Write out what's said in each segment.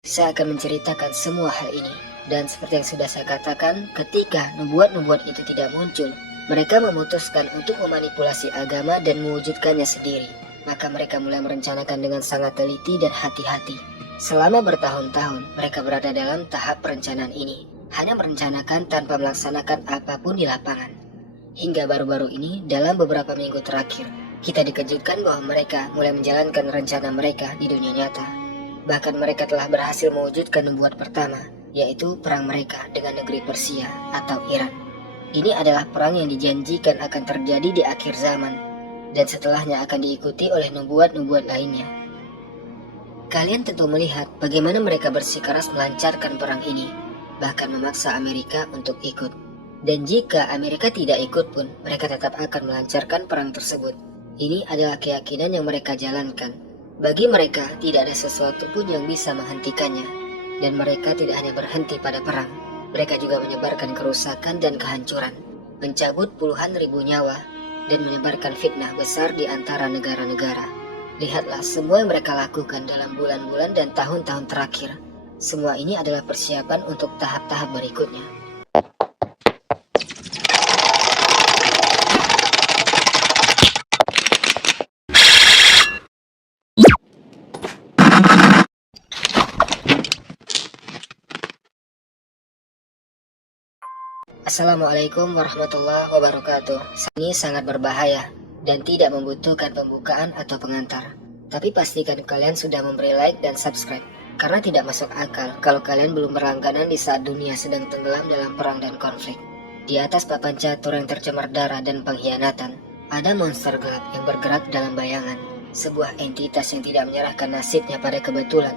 Saya akan menceritakan semua hal ini. Dan seperti yang sudah saya katakan, ketika nubuat-nubuat itu tidak muncul, mereka memutuskan untuk memanipulasi agama dan mewujudkannya sendiri. Maka mereka mulai merencanakan dengan sangat teliti dan hati-hati. Selama bertahun-tahun, mereka berada dalam tahap perencanaan ini. Hanya merencanakan tanpa melaksanakan apapun di lapangan. Hingga baru-baru ini, dalam beberapa minggu terakhir, kita dikejutkan bahwa mereka mulai menjalankan rencana mereka di dunia nyata. Bahkan mereka telah berhasil mewujudkan nubuat pertama, yaitu perang mereka dengan negeri Persia atau Iran. Ini adalah perang yang dijanjikan akan terjadi di akhir zaman, dan setelahnya akan diikuti oleh nubuat-nubuat lainnya. Kalian tentu melihat bagaimana mereka bersikeras melancarkan perang ini, bahkan memaksa Amerika untuk ikut. Dan jika Amerika tidak ikut pun, mereka tetap akan melancarkan perang tersebut. Ini adalah keyakinan yang mereka jalankan. Bagi mereka, tidak ada sesuatu pun yang bisa menghentikannya. Dan mereka tidak hanya berhenti pada perang. Mereka juga menyebarkan kerusakan dan kehancuran, mencabut puluhan ribu nyawa, dan menyebarkan fitnah besar di antara negara-negara. Lihatlah semua yang mereka lakukan dalam bulan-bulan dan tahun-tahun terakhir. Semua ini adalah persiapan untuk tahap-tahap berikutnya. Assalamualaikum warahmatullahi wabarakatuh. Ini sangat berbahaya dan tidak membutuhkan pembukaan atau pengantar. Tapi pastikan kalian sudah memberi like dan subscribe, karena tidak masuk akal kalau kalian belum berlangganan di saat dunia sedang tenggelam dalam perang dan konflik. Di atas papan catur yang tercemar darah dan pengkhianatan, ada monster gelap yang bergerak dalam bayangan. Sebuah entitas yang tidak menyerahkan nasibnya pada kebetulan.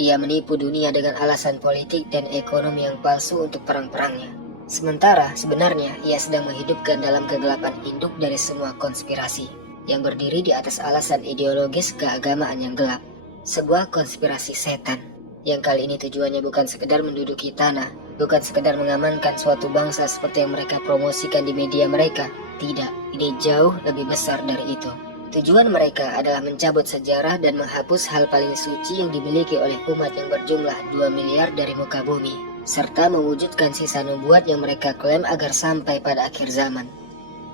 Ia menipu dunia dengan alasan politik dan ekonomi yang palsu untuk perang-perangnya. Sementara sebenarnya ia sedang menghidupkan dalam kegelapan induk dari semua konspirasi yang berdiri di atas alasan ideologis keagamaan yang gelap. Sebuah konspirasi setan yang kali ini tujuannya bukan sekedar menduduki tanah, bukan sekedar mengamankan suatu bangsa seperti yang mereka promosikan di media mereka. Tidak, ini jauh lebih besar dari itu. Tujuan mereka adalah mencabut sejarah dan menghapus hal paling suci yang dimiliki oleh umat yang berjumlah 2 miliar dari muka bumi, serta mewujudkan sisa nubuat yang mereka klaim agar sampai pada akhir zaman.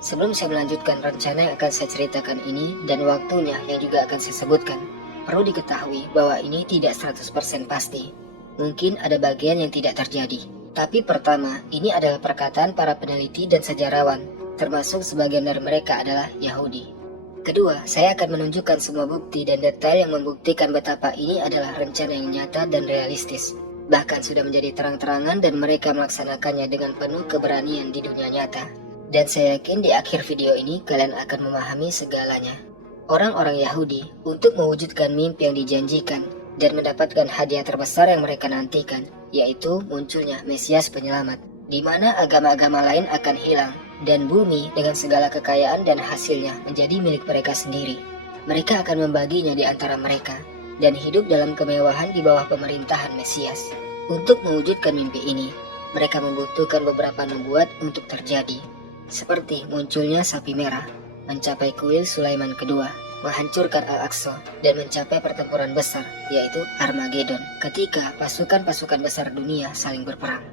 Sebelum saya melanjutkan rencana yang akan saya ceritakan ini dan waktunya yang juga akan saya sebutkan, perlu diketahui bahwa ini tidak 100% pasti. Mungkin ada bagian yang tidak terjadi. Tapi pertama, ini adalah perkataan para peneliti dan sejarawan, termasuk sebagian dari mereka adalah Yahudi. Kedua, saya akan menunjukkan semua bukti dan detail yang membuktikan betapa ini adalah rencana yang nyata dan realistis. Bahkan sudah menjadi terang-terangan dan mereka melaksanakannya dengan penuh keberanian di dunia nyata. Dan saya yakin di akhir video ini kalian akan memahami segalanya. Orang-orang Yahudi untuk mewujudkan mimpi yang dijanjikan dan mendapatkan hadiah terbesar yang mereka nantikan, yaitu munculnya Mesias penyelamat, di mana agama-agama lain akan hilang dan bumi dengan segala kekayaan dan hasilnya menjadi milik mereka sendiri. Mereka akan membaginya di antara mereka dan hidup dalam kemewahan di bawah pemerintahan Mesias. Untuk mewujudkan mimpi ini, mereka membutuhkan beberapa nubuat untuk terjadi, seperti munculnya sapi merah, mencapai kuil Sulaiman kedua, menghancurkan Al-Aqsa, dan mencapai pertempuran besar, yaitu Armageddon, ketika pasukan-pasukan besar dunia saling berperang.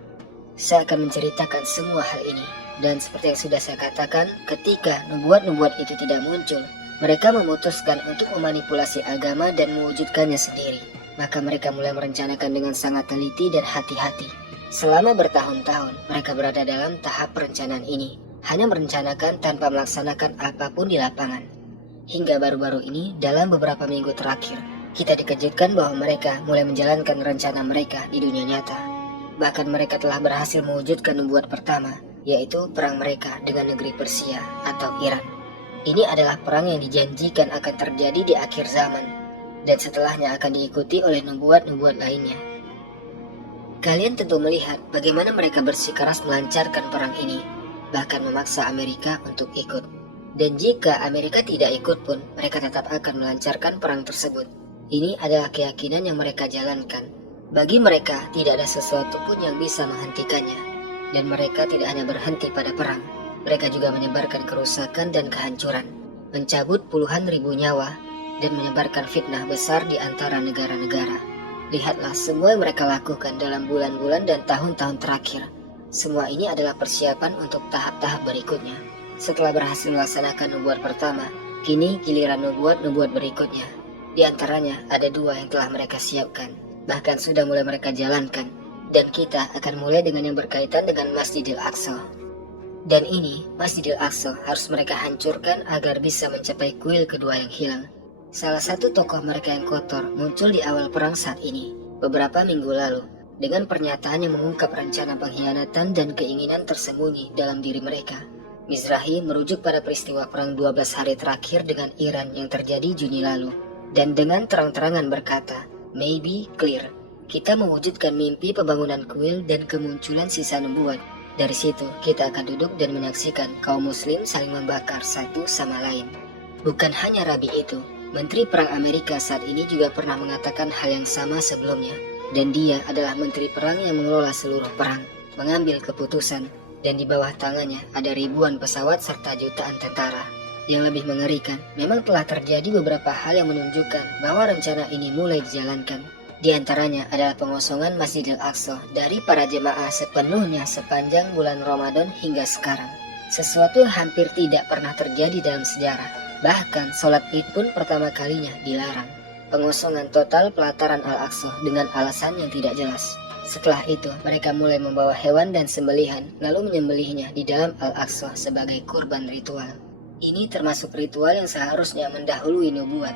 Saya akan menceritakan semua hal ini, dan seperti yang sudah saya katakan, ketika nubuat-nubuat itu tidak muncul, mereka memutuskan untuk memanipulasi agama dan mewujudkannya sendiri. Maka mereka mulai merencanakan dengan sangat teliti dan hati-hati. Selama bertahun-tahun, mereka berada dalam tahap perencanaan ini. Hanya merencanakan tanpa melaksanakan apapun di lapangan. Hingga baru-baru ini, dalam beberapa minggu terakhir, kita dikejutkan bahwa mereka mulai menjalankan rencana mereka di dunia nyata. Bahkan mereka telah berhasil mewujudkan nubuat pertama, yaitu perang mereka dengan negeri Persia atau Iran. Ini adalah perang yang dijanjikan akan terjadi di akhir zaman, dan setelahnya akan diikuti oleh nubuat-nubuat lainnya. Kalian tentu melihat bagaimana mereka bersikeras melancarkan perang ini, bahkan memaksa Amerika untuk ikut. Dan jika Amerika tidak ikut pun, mereka tetap akan melancarkan perang tersebut. Ini adalah keyakinan yang mereka jalankan. Bagi mereka, tidak ada sesuatu pun yang bisa menghentikannya, dan mereka tidak hanya berhenti pada perang. Mereka juga menyebarkan kerusakan dan kehancuran, mencabut puluhan ribu nyawa, dan menyebarkan fitnah besar di antara negara-negara. Lihatlah semua yang mereka lakukan dalam bulan-bulan dan tahun-tahun terakhir. Semua ini adalah persiapan untuk tahap-tahap berikutnya. Setelah berhasil melaksanakan nubuat pertama, kini giliran nubuat berikutnya. Di antaranya ada 2 yang telah mereka siapkan, bahkan sudah mulai mereka jalankan. Dan kita akan mulai dengan yang berkaitan dengan Masjidil Aqsa. Dan ini, Masjidil Aqsa harus mereka hancurkan agar bisa mencapai kuil kedua yang hilang. Salah satu tokoh mereka yang kotor muncul di awal perang saat ini, beberapa minggu lalu, dengan pernyataan yang mengungkap rencana pengkhianatan dan keinginan tersembunyi dalam diri mereka. Mizrahi merujuk pada peristiwa perang 12 hari terakhir dengan Iran yang terjadi Juni lalu, dan dengan terang-terangan berkata, "May be clear, kita mewujudkan mimpi pembangunan kuil dan kemunculan sisa nubuat. Dari situ, kita akan duduk dan menyaksikan kaum muslim saling membakar satu sama lain." Bukan hanya Rabi itu, Menteri Perang Amerika saat ini juga pernah mengatakan hal yang sama sebelumnya. Dan dia adalah Menteri Perang yang mengelola seluruh perang, mengambil keputusan, dan di bawah tangannya ada ribuan pesawat serta jutaan tentara. Yang lebih mengerikan, memang telah terjadi beberapa hal yang menunjukkan bahwa rencana ini mulai dijalankan. Di antaranya adalah pengosongan Masjidil Aqsa dari para jemaah sepenuhnya sepanjang bulan Ramadan hingga sekarang. Sesuatu yang hampir tidak pernah terjadi dalam sejarah. Bahkan sholat id pun pertama kalinya dilarang. Pengosongan total pelataran Al-Aqsa dengan alasan yang tidak jelas. Setelah itu, mereka mulai membawa hewan dan sembelihan, lalu menyembelihnya di dalam Al-Aqsa sebagai kurban ritual. Ini termasuk ritual yang seharusnya mendahului nubuat.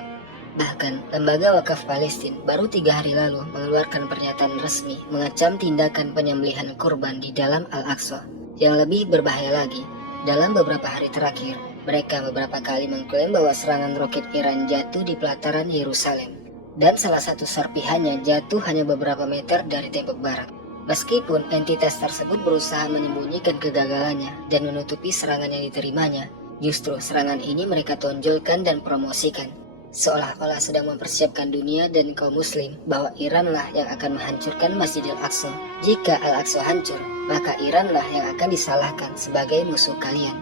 Bahkan, Lembaga Wakaf Palestina baru 3 hari lalu mengeluarkan pernyataan resmi mengecam tindakan penyembelihan kurban di dalam Al-Aqsa. Yang lebih berbahaya lagi, dalam beberapa hari terakhir, mereka beberapa kali mengklaim bahwa serangan roket Iran jatuh di pelataran Yerusalem. Dan salah satu serpihannya jatuh hanya beberapa meter dari tembok barat. Meskipun entitas tersebut berusaha menyembunyikan kegagalannya dan menutupi serangan yang diterimanya, justru serangan ini mereka tonjolkan dan promosikan. Seolah-olah sedang mempersiapkan dunia dan kaum muslim bahwa Iranlah yang akan menghancurkan Masjidil Aqsa. Jika Al-Aqsa hancur, maka Iranlah yang akan disalahkan sebagai musuh kalian.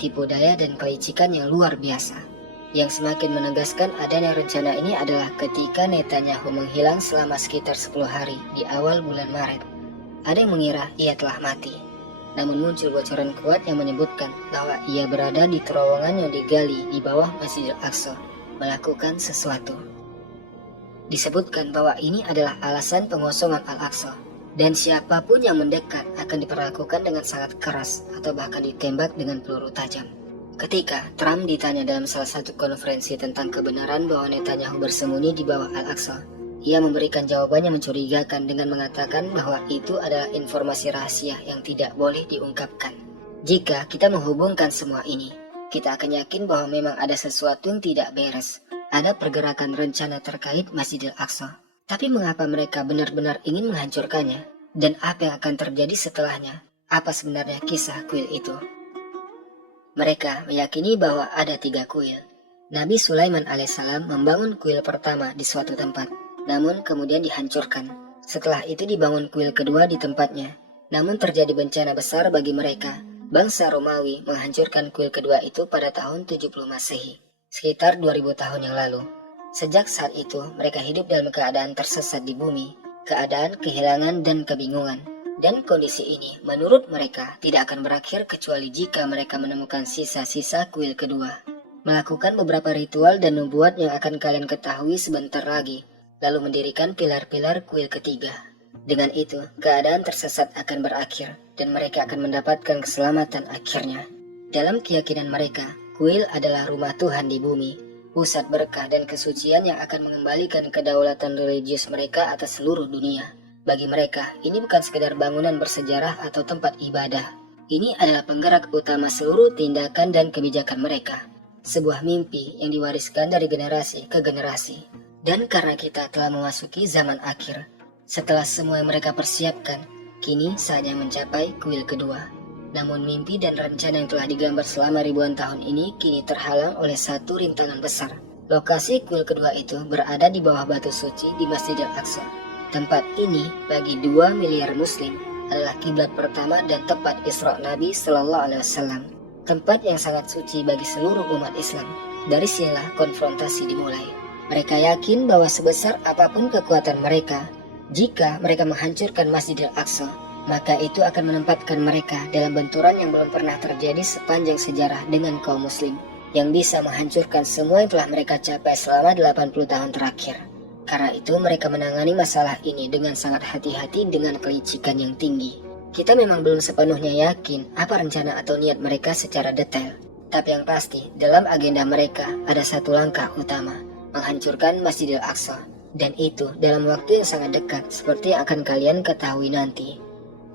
Tipu daya dan kelicikan yang luar biasa. Yang semakin menegaskan adanya rencana ini adalah ketika Netanyahu menghilang selama sekitar 10 hari di awal bulan Maret. Ada yang mengira ia telah mati. Namun muncul bocoran kuat yang menyebutkan bahwa ia berada di terowongan yang digali di bawah Masjidil Aqsa, melakukan sesuatu. Disebutkan bahwa ini adalah alasan pengosongan Al-Aqsa. Dan siapapun yang mendekat akan diperlakukan dengan sangat keras atau bahkan ditembak dengan peluru tajam. Ketika Trump ditanya dalam salah satu konferensi tentang kebenaran bahwa Netanyahu bersembunyi di bawah Al-Aqsa, ia memberikan jawaban yang mencurigakan dengan mengatakan bahwa itu adalah informasi rahasia yang tidak boleh diungkapkan. Jika kita menghubungkan semua ini, kita akan yakin bahwa memang ada sesuatu yang tidak beres. Ada pergerakan rencana terkait Masjidil Aqsa. Tapi mengapa mereka benar-benar ingin menghancurkannya? Dan apa yang akan terjadi setelahnya? Apa sebenarnya kisah kuil itu? Mereka meyakini bahwa ada 3 kuil. Nabi Sulaiman alaihissalam membangun kuil pertama di suatu tempat, namun kemudian dihancurkan. Setelah itu dibangun kuil kedua di tempatnya. Namun terjadi bencana besar bagi mereka. Bangsa Romawi menghancurkan kuil kedua itu pada tahun 70 Masehi, sekitar 2000 tahun yang lalu. Sejak saat itu, mereka hidup dalam keadaan tersesat di bumi, keadaan kehilangan dan kebingungan. Dan kondisi ini, menurut mereka, tidak akan berakhir kecuali jika mereka menemukan sisa-sisa kuil kedua. Melakukan beberapa ritual dan nubuat yang akan kalian ketahui sebentar lagi, lalu mendirikan pilar-pilar kuil ketiga. Dengan itu, keadaan tersesat akan berakhir, dan mereka akan mendapatkan keselamatan akhirnya. Dalam keyakinan mereka, kuil adalah rumah Tuhan di bumi, pusat berkah dan kesucian yang akan mengembalikan kedaulatan religius mereka atas seluruh dunia. Bagi mereka, ini bukan sekedar bangunan bersejarah atau tempat ibadah. Ini adalah penggerak utama seluruh tindakan dan kebijakan mereka. Sebuah mimpi yang diwariskan dari generasi ke generasi. Dan karena kita telah memasuki zaman akhir, setelah semua yang mereka persiapkan, kini saatnya mencapai kuil kedua. Namun mimpi dan rencana yang telah digambar selama ribuan tahun ini kini terhalang oleh satu rintangan besar. Lokasi kuil kedua itu berada di bawah batu suci di Masjidil Aqsa. Tempat ini bagi 2 miliar muslim adalah kiblat pertama dan tempat Isra Nabi Sallallahu Alaihi Wasallam. Tempat yang sangat suci bagi seluruh umat Islam. Dari sinilah konfrontasi dimulai. Mereka yakin bahwa sebesar apapun kekuatan mereka, Jika mereka menghancurkan Masjidil Aqsa, maka itu akan menempatkan mereka dalam benturan yang belum pernah terjadi sepanjang sejarah dengan kaum muslim, yang bisa menghancurkan semua yang telah mereka capai selama 80 tahun terakhir. Karena itu mereka menangani masalah ini dengan sangat hati-hati dengan kelicikan yang tinggi. Kita memang belum sepenuhnya yakin apa rencana atau niat mereka secara detail. Tapi yang pasti, dalam agenda mereka ada satu langkah utama, menghancurkan Masjidil Aqsa. Dan itu dalam waktu yang sangat dekat seperti yang akan kalian ketahui nanti.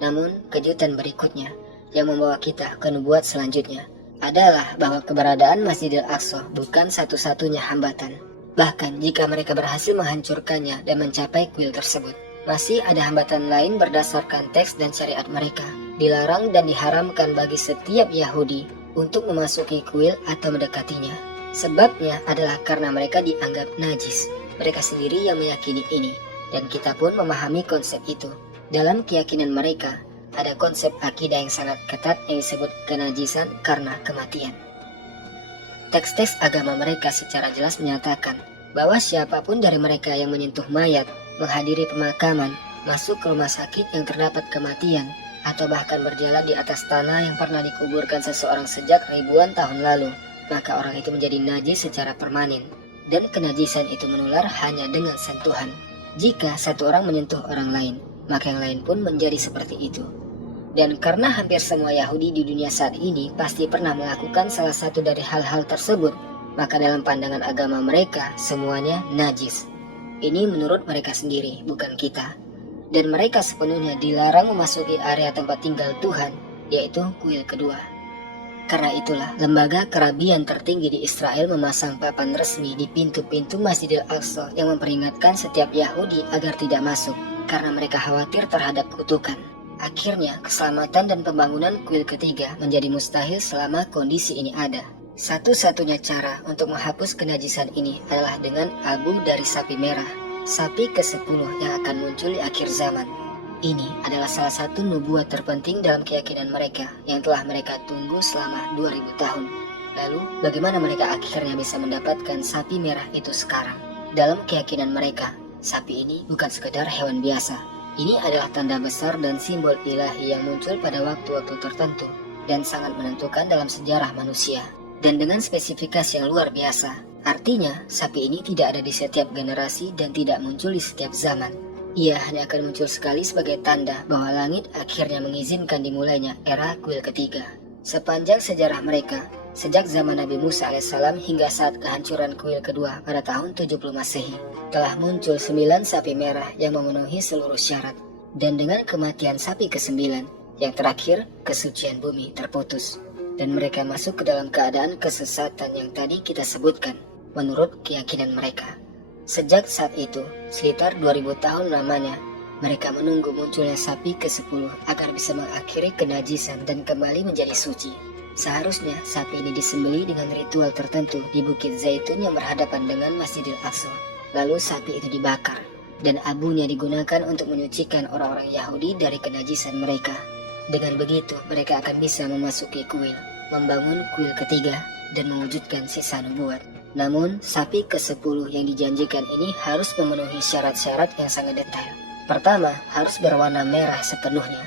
Namun, kejutan berikutnya yang membawa kita ke nubuat selanjutnya adalah bahwa keberadaan Masjidil Aqsa bukan satu-satunya hambatan. Bahkan jika mereka berhasil menghancurkannya dan mencapai kuil tersebut, masih ada hambatan lain berdasarkan teks dan syariat mereka. Dilarang dan diharamkan bagi setiap Yahudi untuk memasuki kuil atau mendekatinya. Sebabnya adalah karena mereka dianggap najis. Mereka sendiri yang meyakini ini, dan kita pun memahami konsep itu. Dalam keyakinan mereka, ada konsep akidah yang sangat ketat yang disebut kenajisan karena kematian. Teks-teks agama mereka secara jelas menyatakan bahwa siapapun dari mereka yang menyentuh mayat, menghadiri pemakaman, masuk ke rumah sakit yang terdapat kematian, atau bahkan berjalan di atas tanah yang pernah dikuburkan seseorang sejak ribuan tahun lalu, maka orang itu menjadi najis secara permanen. Dan kenajisan itu menular hanya dengan sentuhan. Jika satu orang menyentuh orang lain, maka yang lain pun menjadi seperti itu. Dan karena hampir semua Yahudi di dunia saat ini pasti pernah melakukan salah satu dari hal-hal tersebut, maka dalam pandangan agama mereka semuanya najis. Ini menurut mereka sendiri, bukan kita. Dan mereka sepenuhnya dilarang memasuki area tempat tinggal Tuhan, yaitu kuil kedua. Karena itulah, lembaga kerabian tertinggi di Israel memasang papan resmi di pintu-pintu Masjidil Aqsa yang memperingatkan setiap Yahudi agar tidak masuk, karena mereka khawatir terhadap kutukan. Akhirnya, keselamatan dan pembangunan kuil ketiga menjadi mustahil selama kondisi ini ada. Satu-satunya cara untuk menghapus kenajisan ini adalah dengan abu dari sapi merah, sapi ke-10 yang akan muncul di akhir zaman. Ini adalah salah satu nubuat terpenting dalam keyakinan mereka yang telah mereka tunggu selama 2000 tahun. Lalu, bagaimana mereka akhirnya bisa mendapatkan sapi merah itu sekarang? Dalam keyakinan mereka, sapi ini bukan sekedar hewan biasa. Ini adalah tanda besar dan simbol ilahi yang muncul pada waktu-waktu tertentu dan sangat menentukan dalam sejarah manusia. Dan dengan spesifikasi yang luar biasa, artinya sapi ini tidak ada di setiap generasi dan tidak muncul di setiap zaman. Ia hanya akan muncul sekali sebagai tanda bahwa langit akhirnya mengizinkan dimulainya era kuil ketiga. Sepanjang sejarah mereka, sejak zaman Nabi Musa alaihissalam hingga saat kehancuran kuil kedua pada tahun 70 Masehi, telah muncul 9 sapi merah yang memenuhi seluruh syarat. Dan dengan kematian sapi ke-9, yang terakhir, kesucian bumi terputus. Dan mereka masuk ke dalam keadaan kesesatan yang tadi kita sebutkan, menurut keyakinan mereka. Sejak saat itu, sekitar 2000 tahun lamanya, mereka menunggu munculnya sapi ke-10 agar bisa mengakhiri kenajisan dan kembali menjadi suci. Seharusnya sapi ini disembelih dengan ritual tertentu di Bukit Zaitun yang berhadapan dengan Masjidil Aqsa. Lalu sapi itu dibakar, dan abunya digunakan untuk menyucikan orang-orang Yahudi dari kenajisan mereka. Dengan begitu, mereka akan bisa memasuki kuil, membangun kuil ketiga, dan mewujudkan sisa nubuat. Namun, sapi ke-10 yang dijanjikan ini harus memenuhi syarat-syarat yang sangat detail. Pertama, harus berwarna merah sepenuhnya,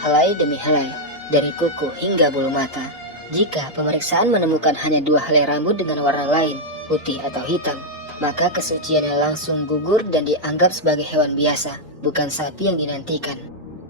helai demi helai, dari kuku hingga bulu mata. Jika pemeriksaan menemukan hanya 2 helai rambut dengan warna lain, putih atau hitam, maka kesuciannya langsung gugur dan dianggap sebagai hewan biasa, bukan sapi yang dinantikan.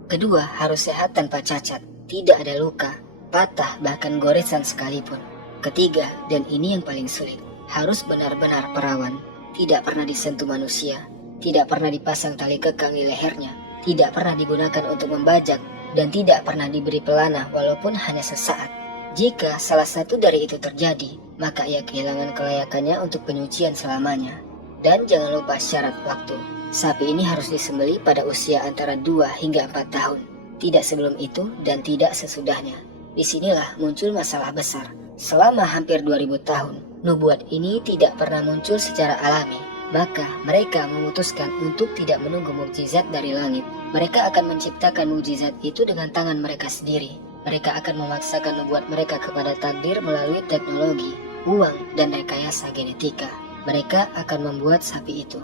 Kedua, harus sehat tanpa cacat, tidak ada luka, patah, bahkan goresan sekalipun. Ketiga, dan ini yang paling sulit, harus benar-benar perawan, tidak pernah disentuh manusia, tidak pernah dipasang tali kekang di lehernya, tidak pernah digunakan untuk membajak, dan tidak pernah diberi pelana walaupun hanya sesaat. Jika salah satu dari itu terjadi, maka ia kehilangan kelayakannya untuk penyucian selamanya. Dan jangan lupa syarat waktu. Sapi ini harus disembelih pada usia antara 2 hingga 4 tahun, tidak sebelum itu dan tidak sesudahnya. Disinilah muncul masalah besar. Selama hampir 2000 tahun, nubuat ini tidak pernah muncul secara alami. Maka mereka memutuskan untuk tidak menunggu mukjizat dari langit. Mereka akan menciptakan mukjizat itu dengan tangan mereka sendiri. Mereka akan memaksakan nubuat mereka kepada takdir melalui teknologi, uang, dan rekayasa genetika. Mereka akan membuat sapi itu.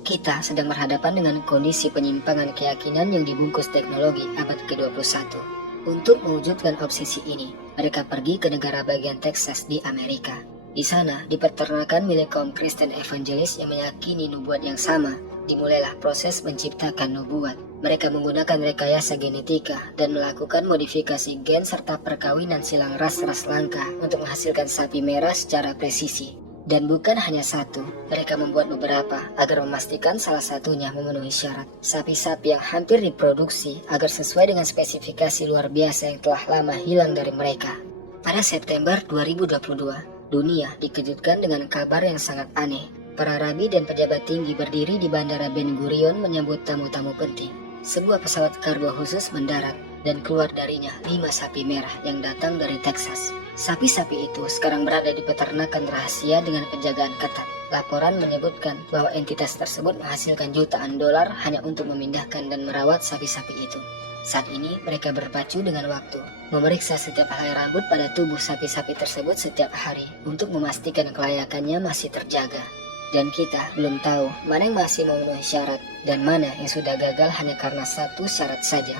Kita sedang berhadapan dengan kondisi penyimpangan keyakinan yang dibungkus teknologi abad ke-21. Untuk mewujudkan obsesi ini, mereka pergi ke negara bagian Texas di Amerika. Di sana, di peternakan milik kaum Kristen evangelis yang meyakini nubuat yang sama, dimulailah proses menciptakan nubuat. Mereka menggunakan rekayasa genetika dan melakukan modifikasi gen serta perkawinan silang ras-ras langka untuk menghasilkan sapi merah secara presisi. Dan bukan hanya satu, mereka membuat beberapa agar memastikan salah satunya memenuhi syarat. Sapi-sapi yang hampir diproduksi agar sesuai dengan spesifikasi luar biasa yang telah lama hilang dari mereka. Pada September 2022, dunia dikejutkan dengan kabar yang sangat aneh. Para rabi dan pejabat tinggi berdiri di Bandara Ben Gurion menyambut tamu-tamu penting. Sebuah pesawat kargo khusus mendarat dan keluar darinya 5 sapi merah yang datang dari Texas. Sapi-sapi itu sekarang berada di peternakan rahasia dengan penjagaan ketat. Laporan menyebutkan bahwa entitas tersebut menghasilkan jutaan dolar hanya untuk memindahkan dan merawat sapi-sapi itu. Saat ini mereka berpacu dengan waktu, memeriksa setiap helai rambut pada tubuh sapi-sapi tersebut setiap hari untuk memastikan kelayakannya masih terjaga. Dan kita belum tahu mana yang masih memenuhi syarat dan mana yang sudah gagal hanya karena satu syarat saja.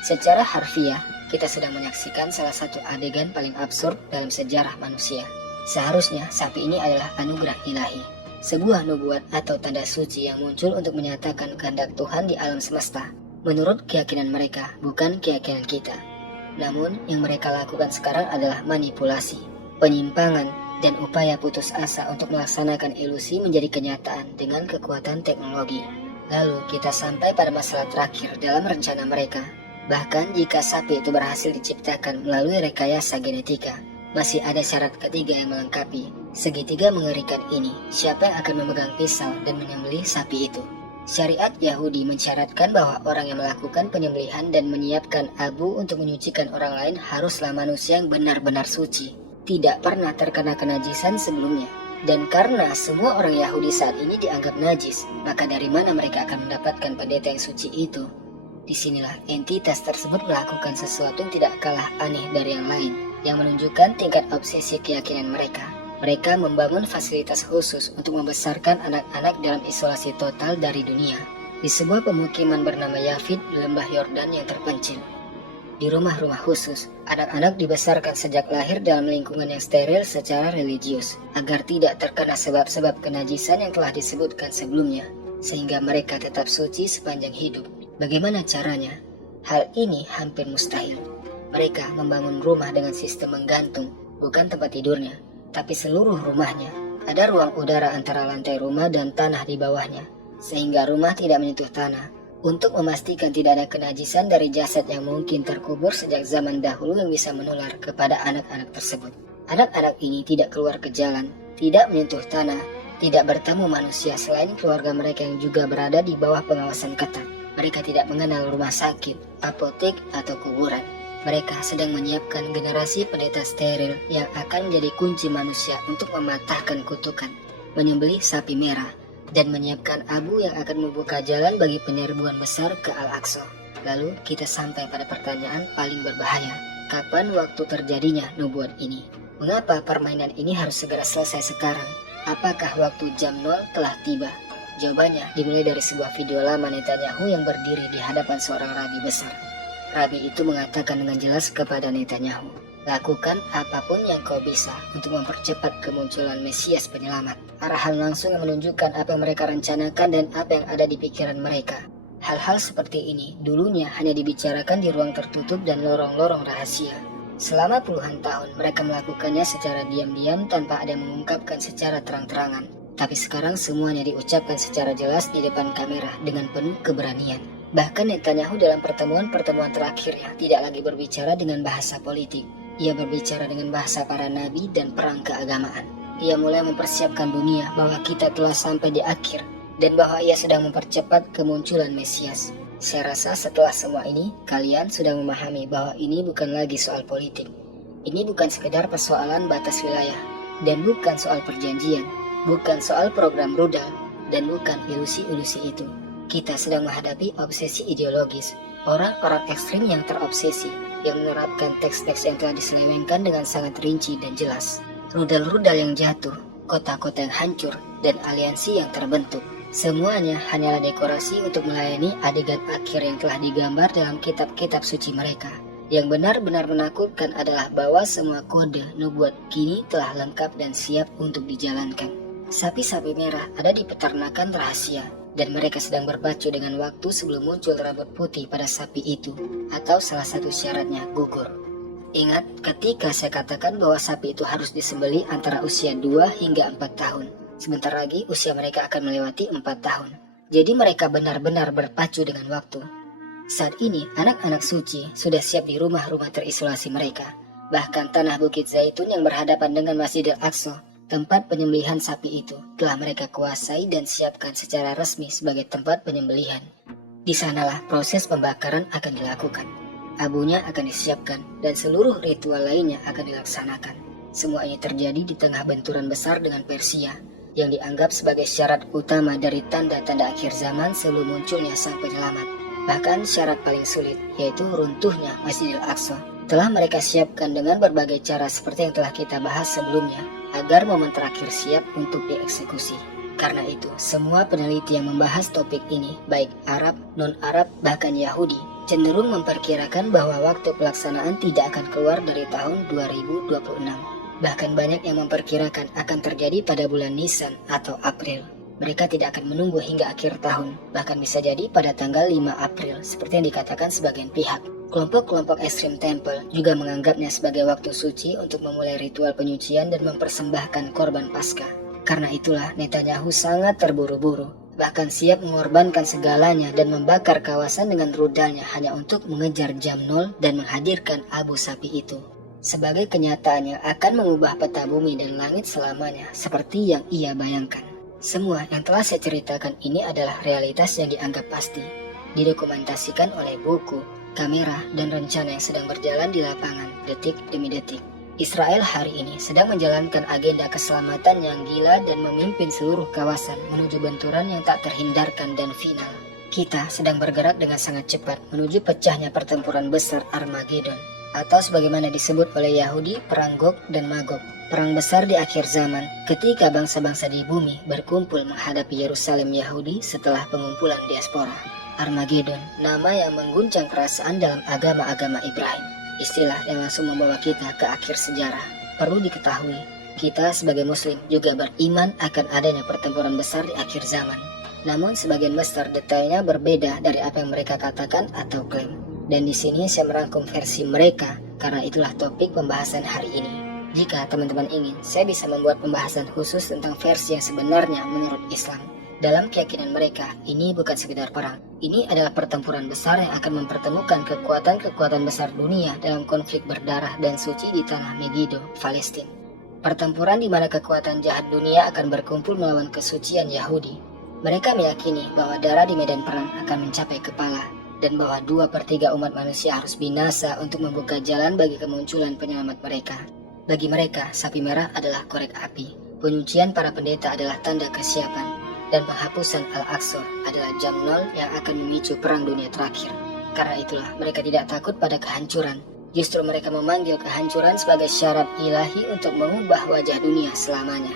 Secara harfiah, kita sedang menyaksikan salah satu adegan paling absurd dalam sejarah manusia. Seharusnya sapi ini adalah anugerah ilahi, sebuah nubuat atau tanda suci yang muncul untuk menyatakan kehendak Tuhan di alam semesta, menurut keyakinan mereka, bukan keyakinan kita. Namun, yang mereka lakukan sekarang adalah manipulasi, penyimpangan, dan upaya putus asa untuk melaksanakan ilusi menjadi kenyataan dengan kekuatan teknologi. Lalu kita sampai pada masalah terakhir dalam rencana mereka. Bahkan jika sapi itu berhasil diciptakan melalui rekayasa genetika, masih ada syarat ketiga yang melengkapi. Segitiga mengerikan ini, siapa yang akan memegang pisau dan menyembelih sapi itu? Syariat Yahudi mensyaratkan bahwa orang yang melakukan penyembelihan dan menyiapkan abu untuk menyucikan orang lain haruslah manusia yang benar-benar suci, tidak pernah terkena kenajisan sebelumnya. Dan karena semua orang Yahudi saat ini dianggap najis, maka dari mana mereka akan mendapatkan pendeta yang suci itu? Disinilah entitas tersebut melakukan sesuatu yang tidak kalah aneh dari yang lain, yang menunjukkan tingkat obsesi keyakinan mereka. Mereka membangun fasilitas khusus untuk membesarkan anak-anak dalam isolasi total dari dunia, di sebuah pemukiman bernama Yafid di lembah Yordan yang terpencil. Di rumah-rumah khusus, anak-anak dibesarkan sejak lahir dalam lingkungan yang steril secara religius, agar tidak terkena sebab-sebab kenajisan yang telah disebutkan sebelumnya, sehingga mereka tetap suci sepanjang hidup. Bagaimana caranya? Hal ini hampir mustahil. Mereka membangun rumah dengan sistem menggantung, bukan tempat tidurnya, tapi seluruh rumahnya. Ada ruang udara antara lantai rumah dan tanah di bawahnya, sehingga rumah tidak menyentuh tanah. Untuk memastikan tidak ada kenajisan dari jasad yang mungkin terkubur sejak zaman dahulu yang bisa menular kepada anak-anak tersebut. Anak-anak ini tidak keluar ke jalan, tidak menyentuh tanah, tidak bertemu manusia selain keluarga mereka yang juga berada di bawah pengawasan ketat. Mereka tidak mengenal rumah sakit, apotek, atau kuburan. Mereka sedang menyiapkan generasi pendeta steril yang akan menjadi kunci manusia untuk mematahkan kutukan, menyembelih sapi merah, dan menyiapkan abu yang akan membuka jalan bagi penyerbuan besar ke Al-Aqsa. Lalu kita sampai pada pertanyaan paling berbahaya. Kapan waktu terjadinya nubuat ini? Mengapa permainan ini harus segera selesai sekarang? Apakah waktu jam 0 telah tiba? Jawabannya dimulai dari sebuah video lama Netanyahu yang berdiri di hadapan seorang rabi besar. Rabi itu mengatakan dengan jelas kepada Netanyahu, lakukan apapun yang kau bisa untuk mempercepat kemunculan Mesias penyelamat. Arahan langsung yang menunjukkan apa yang mereka rencanakan dan apa yang ada di pikiran mereka. Hal-hal seperti ini dulunya hanya dibicarakan di ruang tertutup dan lorong-lorong rahasia. Selama puluhan tahun mereka melakukannya secara diam-diam tanpa ada yang mengungkapkan secara terang-terangan. Tapi sekarang semuanya diucapkan secara jelas di depan kamera dengan penuh keberanian. Bahkan Netanyahu dalam pertemuan-pertemuan terakhirnya tidak lagi berbicara dengan bahasa politik. Ia berbicara dengan bahasa para nabi dan perang keagamaan. Ia mulai mempersiapkan dunia bahwa kita telah sampai di akhir dan bahwa ia sedang mempercepat kemunculan Mesias. Saya rasa setelah semua ini, kalian sudah memahami bahwa ini bukan lagi soal politik. Ini bukan sekedar persoalan batas wilayah dan bukan soal perjanjian. Bukan soal program rudal, dan bukan ilusi-ilusi itu. Kita sedang menghadapi obsesi ideologis, orang-orang ekstrim yang terobsesi, yang menerapkan teks-teks yang telah diselewengkan dengan sangat rinci dan jelas. Rudal-rudal yang jatuh, kota-kota yang hancur, dan aliansi yang terbentuk. Semuanya hanyalah dekorasi untuk melayani adegan akhir yang telah digambar dalam kitab-kitab suci mereka. Yang benar-benar menakutkan adalah bahwa semua kode nubuat kini telah lengkap dan siap untuk dijalankan. Sapi-sapi merah ada di peternakan rahasia, dan mereka sedang berpacu dengan waktu sebelum muncul rambut putih pada sapi itu, atau salah satu syaratnya gugur. Ingat ketika saya katakan bahwa sapi itu harus disembelih antara usia 2 hingga 4 tahun. Sebentar lagi usia mereka akan melewati 4 tahun. Jadi mereka benar-benar berpacu dengan waktu. Saat ini anak-anak suci sudah siap di rumah-rumah terisolasi mereka. Bahkan tanah Bukit Zaitun yang berhadapan dengan Masjidil Aqsa, tempat penyembelihan sapi itu, telah mereka kuasai dan siapkan secara resmi sebagai tempat penyembelihan. Di sanalah proses pembakaran akan dilakukan. Abunya akan disiapkan dan seluruh ritual lainnya akan dilaksanakan. Semua ini terjadi di tengah benturan besar dengan Persia, yang dianggap sebagai syarat utama dari tanda-tanda akhir zaman sebelum munculnya sang penyelamat. Bahkan syarat paling sulit, yaitu runtuhnya Masjidil Aqsa, telah mereka siapkan dengan berbagai cara seperti yang telah kita bahas sebelumnya, agar momen terakhir siap untuk dieksekusi. Karena itu, semua peneliti yang membahas topik ini, baik Arab, non-Arab, bahkan Yahudi, cenderung memperkirakan bahwa waktu pelaksanaan tidak akan keluar dari tahun 2026. Bahkan banyak yang memperkirakan akan terjadi pada bulan Nisan atau April. Mereka tidak akan menunggu hingga akhir tahun, bahkan bisa jadi pada tanggal 5 April, seperti yang dikatakan sebagian pihak. Kelompok-kelompok ekstrim Temple juga menganggapnya sebagai waktu suci untuk memulai ritual penyucian dan mempersembahkan korban Paskah. Karena itulah Netanyahu sangat terburu-buru, bahkan siap mengorbankan segalanya dan membakar kawasan dengan rudalnya hanya untuk mengejar jam 0 dan menghadirkan abu sapi itu. Sebagai kenyataannya akan mengubah peta bumi dan langit selamanya seperti yang ia bayangkan. Semua yang telah saya ceritakan ini adalah realitas yang dianggap pasti, didokumentasikan oleh buku, kamera, dan rencana yang sedang berjalan di lapangan detik demi detik. Israel hari ini sedang menjalankan agenda keselamatan yang gila dan memimpin seluruh kawasan menuju benturan yang tak terhindarkan dan final. Kita sedang bergerak dengan sangat cepat menuju pecahnya pertempuran besar Armageddon, atau sebagaimana disebut oleh Yahudi perang Gog dan Magog, perang besar di akhir zaman ketika bangsa-bangsa di bumi berkumpul menghadapi Yerusalem Yahudi setelah pengumpulan diaspora. Armageddon, nama yang mengguncang perasaan dalam agama-agama Ibrahim, istilah yang langsung membawa kita ke akhir sejarah. Perlu diketahui, kita sebagai muslim juga beriman akan adanya pertempuran besar di akhir zaman. Namun sebagian besar detailnya berbeda dari apa yang mereka katakan atau klaim. Dan di sini saya merangkum versi mereka karena itulah topik pembahasan hari ini. Jika teman-teman ingin, saya bisa membuat pembahasan khusus tentang versi yang sebenarnya menurut Islam. Dalam keyakinan mereka, ini bukan sekedar perang. Ini adalah pertempuran besar yang akan mempertemukan kekuatan-kekuatan besar dunia dalam konflik berdarah dan suci di tanah Megiddo, Palestina. Pertempuran di mana kekuatan jahat dunia akan berkumpul melawan kesucian Yahudi. Mereka meyakini bahwa darah di medan perang akan mencapai kepala, dan bahwa 2/3 umat manusia harus binasa untuk membuka jalan bagi kemunculan penyelamat mereka. Bagi mereka, sapi merah adalah korek api, penyucian para pendeta adalah tanda kesiapan, dan penghapusan Al-Aqsa adalah jam 0 yang akan memicu perang dunia terakhir. Karena itulah mereka tidak takut pada kehancuran. Justru mereka memanggil kehancuran sebagai syarat ilahi untuk mengubah wajah dunia selamanya.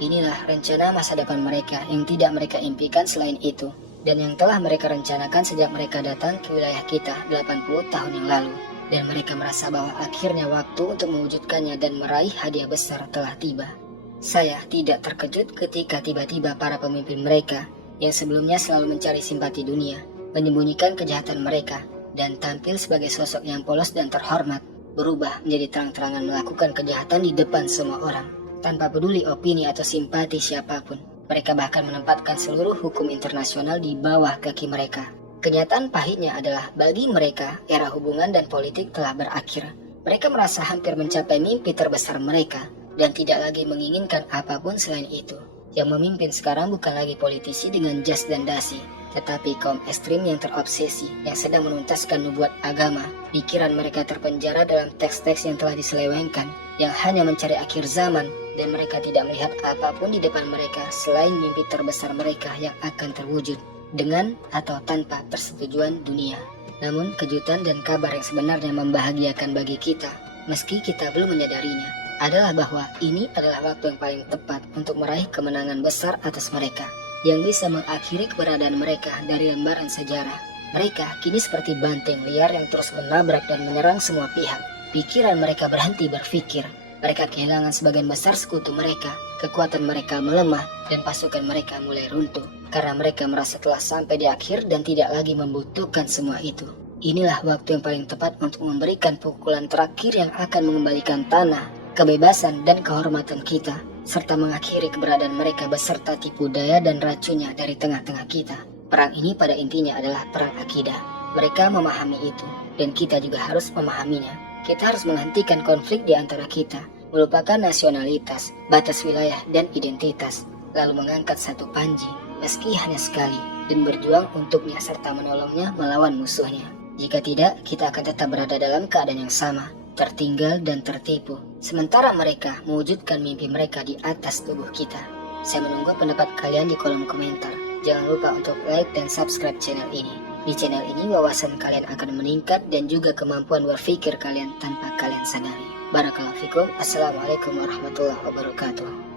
Inilah rencana masa depan mereka yang tidak mereka impikan selain itu, dan yang telah mereka rencanakan sejak mereka datang ke wilayah kita 80 tahun yang lalu. Dan mereka merasa bahwa akhirnya waktu untuk mewujudkannya dan meraih hadiah besar telah tiba. Saya tidak terkejut ketika tiba-tiba para pemimpin mereka yang sebelumnya selalu mencari simpati dunia, menyembunyikan kejahatan mereka, dan tampil sebagai sosok yang polos dan terhormat, berubah menjadi terang-terangan melakukan kejahatan di depan semua orang, tanpa peduli opini atau simpati siapapun. Mereka bahkan menempatkan seluruh hukum internasional di bawah kaki mereka. Kenyataan pahitnya adalah bagi mereka, era hubungan dan politik telah berakhir. Mereka merasa hampir mencapai mimpi terbesar mereka, dan tidak lagi menginginkan apapun selain itu. Yang memimpin sekarang bukan lagi politisi dengan jas dan dasi, tetapi kaum ekstrim yang terobsesi, yang sedang menuntaskan nubuat agama. Pikiran mereka terpenjara dalam teks-teks yang telah diselewengkan, yang hanya mencari akhir zaman, dan mereka tidak melihat apapun di depan mereka selain mimpi terbesar mereka yang akan terwujud, dengan atau tanpa persetujuan dunia. Namun kejutan dan kabar yang sebenarnya membahagiakan bagi kita, meski kita belum menyadarinya, adalah bahwa ini adalah waktu yang paling tepat untuk meraih kemenangan besar atas mereka. yang bisa mengakhiri keberadaan mereka dari lembaran sejarah. Mereka kini seperti banteng liar yang terus menabrak dan menyerang semua pihak. Pikiran mereka berhenti berpikir. Mereka kehilangan sebagian besar sekutu mereka. Kekuatan mereka melemah dan pasukan mereka mulai runtuh. Karena mereka merasa telah sampai di akhir dan tidak lagi membutuhkan semua itu. Inilah waktu yang paling tepat untuk memberikan pukulan terakhir yang akan mengembalikan tanah, kebebasan dan kehormatan kita, serta mengakhiri keberadaan mereka beserta tipu daya dan racunnya dari tengah-tengah kita. Perang ini pada intinya adalah perang akidah. Mereka memahami itu, dan kita juga harus memahaminya. Kita harus menghentikan konflik di antara kita, melupakan nasionalitas, batas wilayah, dan identitas, lalu mengangkat satu panji, meski hanya sekali, dan berjuang untuknya serta menolongnya melawan musuhnya. Jika tidak, kita akan tetap berada dalam keadaan yang sama, tertinggal dan tertipu, sementara mereka mewujudkan mimpi mereka di atas tubuh kita. Saya menunggu pendapat kalian di kolom komentar. Jangan lupa untuk like dan subscribe channel ini. Di channel ini wawasan kalian akan meningkat dan juga kemampuan berpikir kalian tanpa kalian sadari. Barakallahu fikum. Assalamualaikum warahmatullahi wabarakatuh.